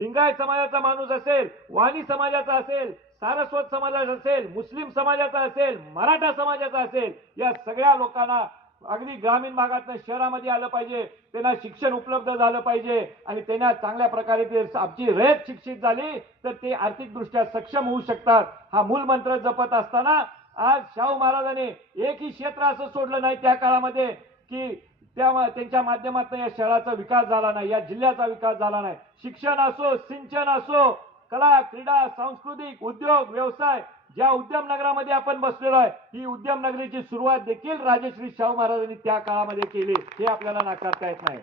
लिंगायत समाजाचा माणूस असेल, वाणी समाजाचा असेल, सारस्वत समाजाचा असेल, मुस्लिम समाजाचा असेल, मराठा समाजाचा असेल, या सगळ्या लोकांना अगदी ग्रामीण भागातनं शहरामध्ये आलं पाहिजे. त्यांना शिक्षण उपलब्ध झालं पाहिजे आणि त्यांना चांगल्या प्रकारे ते आमची रयत शिक्षित झाली तर ते आर्थिकदृष्ट्या सक्षम होऊ शकतात. हा मूल मंत्र जपत असताना आज शाहू महाराजांनी एकही क्षेत्र असं सोडलं नाही त्या काळामध्ये की त्यांच्या माध्यमातून या शहराचा विकास झाला नाही, या जिल्ह्याचा विकास झाला नाही. शिक्षण असो, सिंचन असो, कला, क्रीडा, सांस्कृतिक, उद्योग, व्यवसाय, ज्या उद्यम नगरामध्ये आपण बसलेलो आहे, ही उद्यम नगरीची सुरुवात देखील राजश्री शाहू महाराजांनी त्या काळामध्ये केली. हे आपल्याला नाकारता येत नाही.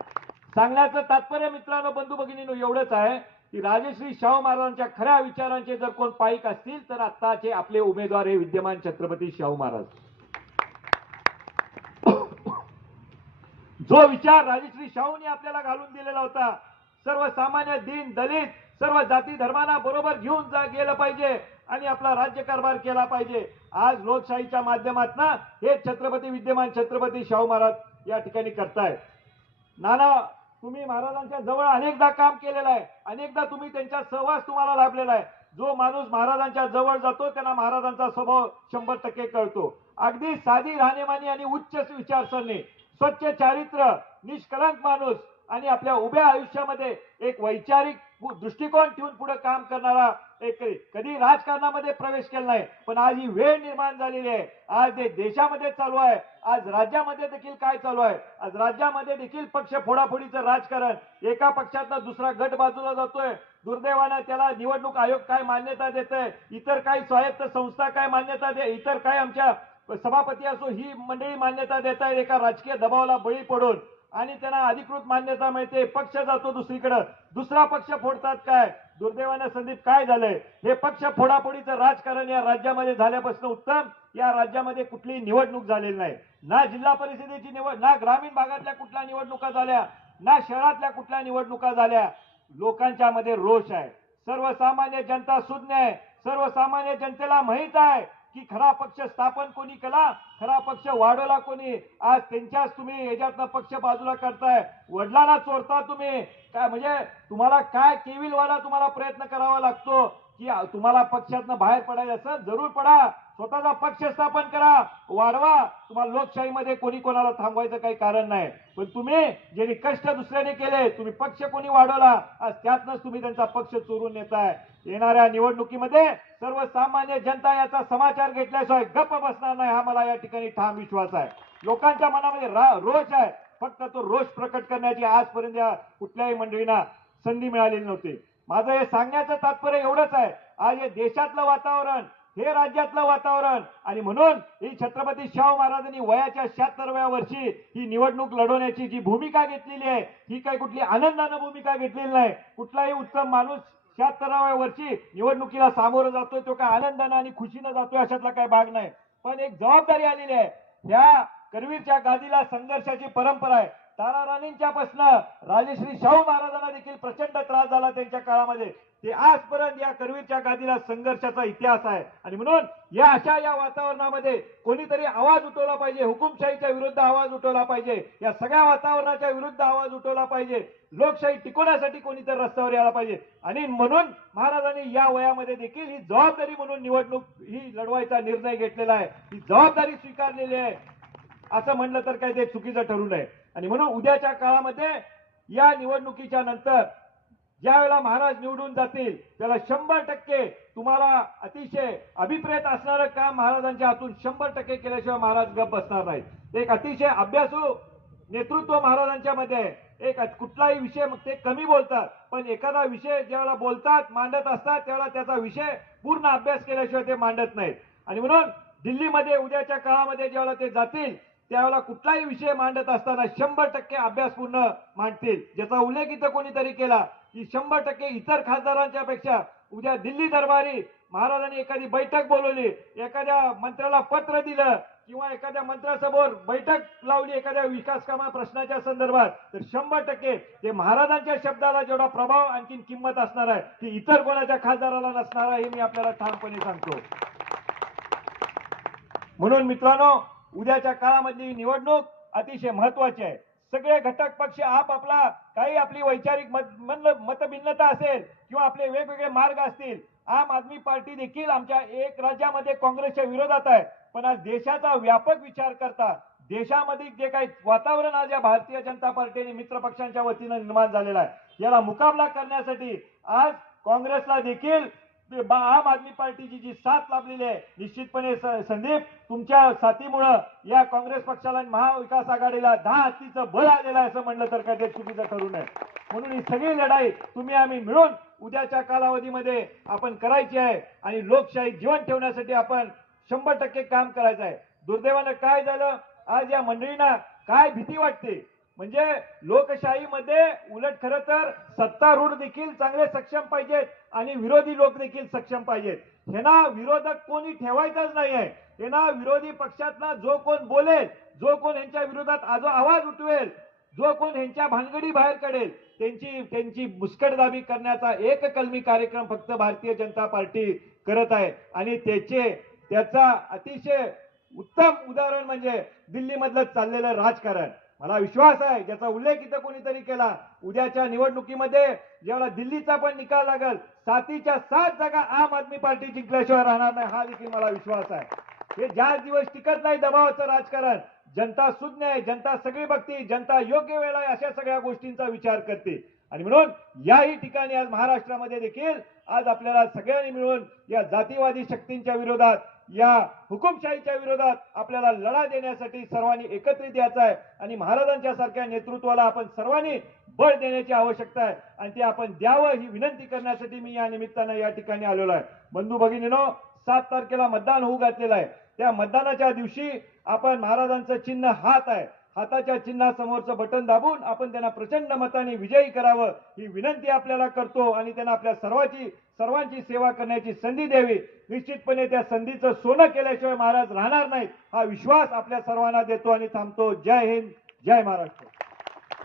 सांगण्याचं तात्पर्य मित्रांनो, बंधू भगिनींनो एवढंच आहे की राजश्री शाहू महाराजांच्या खऱ्या विचारांचे जर कोण पाईक असतील तर आत्ताचे आपले उमेदवार हे विद्यमान छत्रपती शाहू महाराज. जो विचार राजश्री शाहूंनी आपल्याला घालून दिलेला होता, सर्वसामान्य, दीन, दलित, सर्व जाती धर्मांना बरोबर घेऊन गेलं पाहिजे आणि आपला राज्यकारभार केला पाहिजे. आज लोकशाहीच्या माध्यमातून हे छत्रपती विद्यमान छत्रपती शाहू महाराज या ठिकाणी करतायत. नाना, तुम्ही महाराजांच्या जवळ अनेकदा काम केलेलं आहे, अनेकदा तुम्ही त्यांच्या सहवास तुम्हाला लाभलेला आहे. जो माणूस महाराजांच्या जवळ जातो त्यांना महाराजांचा स्वभाव 100% कळतो. अगदी साधी राहणीमानी आणि उच्च विचारसरणी, स्वच्छ चारित्र्य, निष्कलंक माणूस आणि आपल्या उभ्या आयुष्यामध्ये एक वैचारिक दृष्टिकोन ठेवून पुढे काम करणारा एक कधी राजकारणामध्ये प्रवेश केला नाही, पण आज ही वेळ निर्माण झालेली आहे. आज देशामध्ये चालू आहे, आज राज्यामध्ये देखील काय चालू आहे, आज राज्यामध्ये देखील पक्ष फोडाफोडीचं राजकारण. एका पक्षातला दुसरा गट बाजूला जातोय. दुर्दैवानं त्याला निवडणूक आयोग काय मान्यता देतंय, इतर काही स्वायत्त संस्था काय मान्यता दे, इतर काय आमच्या सभापती असो ही मंडळी मान्यता देत आहेत एका राजकीय दबावाला बळी पडून आणि त्यांना अधिकृत मान्यता मिळते. पक्ष जातो दुसरीकडे, दुसरा पक्ष फोडतात. काय दुर्दैवानं संदीप काय झालंय, हे पक्ष फोडाफोडीचं राजकारण या राज्यामध्ये झाल्यापासून उत्तम या राज्यामध्ये कुठलीही निवडणूक झालेली नाही. ना जिल्हा परिषदेची निवड, ना ग्रामीण भागातल्या कुठल्या निवडणुका झाल्या, ना शहरातल्या कुठल्या निवडणुका झाल्या. लोकांच्या मध्ये रोष आहे. सर्वसामान्य जनता सुज्ञ आहे. सर्वसामान्य जनतेला माहित आहे की खरा पक्ष स्थापन कोणी केला, खरा पक्ष वाढवला कोणी. आज त्यांच्याच तुम्ही याच्यातनं पक्ष बाजूला करताय, वडिलांना चोरता तुम्ही. काय म्हणजे तुम्हाला काय केविलवाला तुम्हाला प्रयत्न करावा लागतो की तुम्हाला पक्षातनं बाहेर पडायचं असेल जरूर पडा, स्वतःचा पक्ष स्थापन करा, वाढवा. तुम्हाला लोकशाहीमध्ये कोणी कोणाला थांबवायचं काही कारण नाही. पण तुम्ही ज्यांनी कष्ट दुसऱ्याने केले, तुम्ही पक्ष कोणी वाढवला, आज त्यातनंच तुम्ही त्यांचा पक्ष चोरून नेताय. येणाऱ्या निवडणुकीमध्ये सर्वसामान्य जनता याचा समाचार घेतल्याशिवाय गप्प बसणार नाही, हा मला या ठिकाणी ठाम विश्वास आहे. लोकांच्या मनामध्ये रोष आहे, फक्त तो रोष प्रकट करण्याची आजपर्यंत या कुठल्याही मंडळींना संधी मिळालेली नव्हती. माझं हे सांगण्याचं तात्पर्य एवढंच आहे, आज हे देशातलं वातावरण, हे राज्यातलं वातावरण आणि म्हणून ही छत्रपती शाहू महाराजांनी वयाच्या 76व्या वर्षी ही निवडणूक लढवण्याची जी भूमिका घेतलेली आहे, ही काही कुठली आनंदानं भूमिका घेतलेली नाही. कुठलाही उत्तम माणूस 76व्या वर्षी निवडणुकीला सामोरं जातोय तो काय आनंदानं आणि खुशीनं जातोय अशातला काही भाग नाही. पण एक जबाबदारी आलेली आहे. ह्या करवीरच्या गादीला संघर्षाची परंपरा आहे. तारा राणींच्या पासनं राजश्री शाहू महाराजांना देखील प्रचंड त्रास झाला त्यांच्या काळामध्ये. ते आजपर्यंत या करवीरच्या गादीला संघर्षाचा इतिहास आहे आणि म्हणून या वातावरणामध्ये कोणीतरी आवाज उठवला पाहिजे, हुकुमशाहीच्या विरुद्ध आवाज उठवला पाहिजे, या सगळ्या वातावरणाच्या विरुद्ध आवाज उठवला पाहिजे. लोकशाही टिकवण्यासाठी कोणीतरी रस्त्यावर यायला पाहिजे आणि म्हणून महाराजांनी या वयामध्ये देखील ही जबाबदारी म्हणून निवडणूक ही लढवायचा निर्णय घेतलेला आहे, ही जबाबदारी स्वीकारलेली आहे. असं म्हणलं तर काय ते चुकीचं ठरू नये. आणि म्हणून उद्याच्या काळामध्ये या निवडणुकीच्या नंतर ज्या वेळेला महाराज निवडून जातील त्याला 100% तुम्हाला अतिशय अभिप्रेत असणारं काम महाराजांच्या हातून 100% केल्याशिवाय महाराज गप बसणार नाहीत. एक अतिशय अभ्यासू नेतृत्व महाराजांच्या मध्ये आहे. एक कुठलाही विषय मग ते कमी बोलतात, पण एखादा विषय ज्यावेळेला बोलतात, मांडत असतात त्यावेळेला त्याचा विषय पूर्ण अभ्यास केल्याशिवाय ते मांडत नाहीत. आणि म्हणून दिल्लीमध्ये उद्याच्या काळामध्ये ज्यावेळेला ते जातील त्यावेळेला कुठलाही विषय मांडत असताना 100% अभ्यासपूर्ण मांडतील. ज्याचा उल्लेख इथं कोणीतरी केला की 100% इतर खासदारांच्या पेक्षा उद्या दिल्ली दरबारी महाराजांनी एखादी बैठक बोलवली, एखाद्या मंत्र्याला पत्र दिलं किंवा एखाद्या मंत्र्यासमोर बैठक लावली एखाद्या विकास कामा प्रश्नाच्या संदर्भात, तर 100% ते महाराजांच्या शब्दाला जेवढा प्रभाव आणखीन किंमत असणार आहे ती इतर कोणाच्या खासदाराला नसणार आहे, हे मी आपल्याला ठामपणे सांगतो. म्हणून मित्रांनो, उद्याच्या काळामधली निवडणूक अतिशय महत्वाची आहे. सगळे घटक पक्ष आपापला काही आपली वैचारिक मतभिन्नता असेल किंवा आपले वेगवेगळे मार्ग असतील, आम आदमी पार्टी देखील आमच्या एक राज्यामध्ये काँग्रेसच्या विरोधात आहे, पण आज देशाचा व्यापक विचार करता देशामध्ये जे काही वातावरण आज या भारतीय जनता पार्टीने मित्र पक्षांच्या वतीने निर्माण झालेला आहे, याला मुकाबला करण्यासाठी आज काँग्रेसला देखील आम आदमी पार्टीची जी साथ लाभलेली आहे, निश्चितपणे संदीप तुमच्या साथीमुळे या काँग्रेस पक्षाला आणि महाविकास आघाडीला 10 हत्तीचं बळ आलेलं आहे असं म्हणलं तर काय ते चुकीचं ठरू नये. म्हणून ही सगळी लढाई तुम्ही आम्ही मिळून उद्याच्या कालावधीमध्ये आपण करायची आहे आणि लोकशाही जीवन ठेवण्यासाठी आपण 100% काम करायचं आहे. दुर्दैवानं काय झालं, आज या मंडळींना काय भीती वाटते म्हणजे लोकशाहीमध्ये उलट खरं तर सत्तारूढ देखील चांगले सक्षम पाहिजेत आणि विरोधी लोक देखील सक्षम पाहिजेत. ह्यांना विरोधक कोणी ठेवायचाच नाही आहे. ह्यांना विरोधी पक्षातला जो कोण बोलेल, जो कोण यांच्या विरोधात आवाज उठवेल, जो कोण यांच्या भानगडी बाहेर काढेल, त्यांची मुस्कटदाबी करण्याचा एक कलमी कार्यक्रम फक्त भारतीय जनता पार्टी करत आहे. आणि त्याचा अतिशय उत्तम उदाहरण म्हणजे दिल्लीमधलं चाललेलं राजकारण. मला विश्वास आहे, ज्याचा उल्लेख इथं कोणीतरी केला, उद्याच्या निवडणुकीमध्ये जेव्हा दिल्लीचा पण निकाल लागेल 7च्या 7 जागा आम आदमी पार्टी जिंकल्याशिवाय राहणार नाही, हा देखील मला विश्वास आहे. हे ज्या दिवस टिकत नाही दबावाचं राजकारण, जनता सुज्ञ आहे, जनता सगळी बघते, जनता योग्य वेळ आहे, अशा सगळ्या गोष्टींचा विचार करते. आणि म्हणून याही ठिकाणी आज महाराष्ट्रामध्ये देखील आज आपल्याला सगळ्यांनी मिळून या जातीवादी शक्तींच्या विरोधात, या हुकुमशाहीच्या विरोधात आपल्याला लढा देण्यासाठी सर्वांनी एकत्रित यायचं आहे आणि महाराजांच्या सारख्या नेतृत्वाला आपण सर्वांनी बळ देण्याची आवश्यकता आहे आणि ते आपण द्यावं ही विनंती करण्यासाठी मी या निमित्तानं या ठिकाणी आलेलो आहे. बंधू भगिनींनो, 7 तारखेला मतदान होऊ घातलेलं आहे. त्या मतदानाच्या दिवशी आपण महाराजांचं चिन्ह हात आहे, हाताच्या चिन्हासमोरचं बटन दाबून आपण त्यांना प्रचंड मताने विजयी करावं ही विनंती आपल्याला करतो आणि त्यांना आपल्या सर्वांची सेवा करण्याची संधी द्यावी. निश्चितपणे त्या संधीचं सोनं केल्याशिवाय महाराज राहणार नाहीत हा विश्वास आपल्या सर्वांना देतो आणि थांबतो. जय हिंद, जय महाराष्ट्र.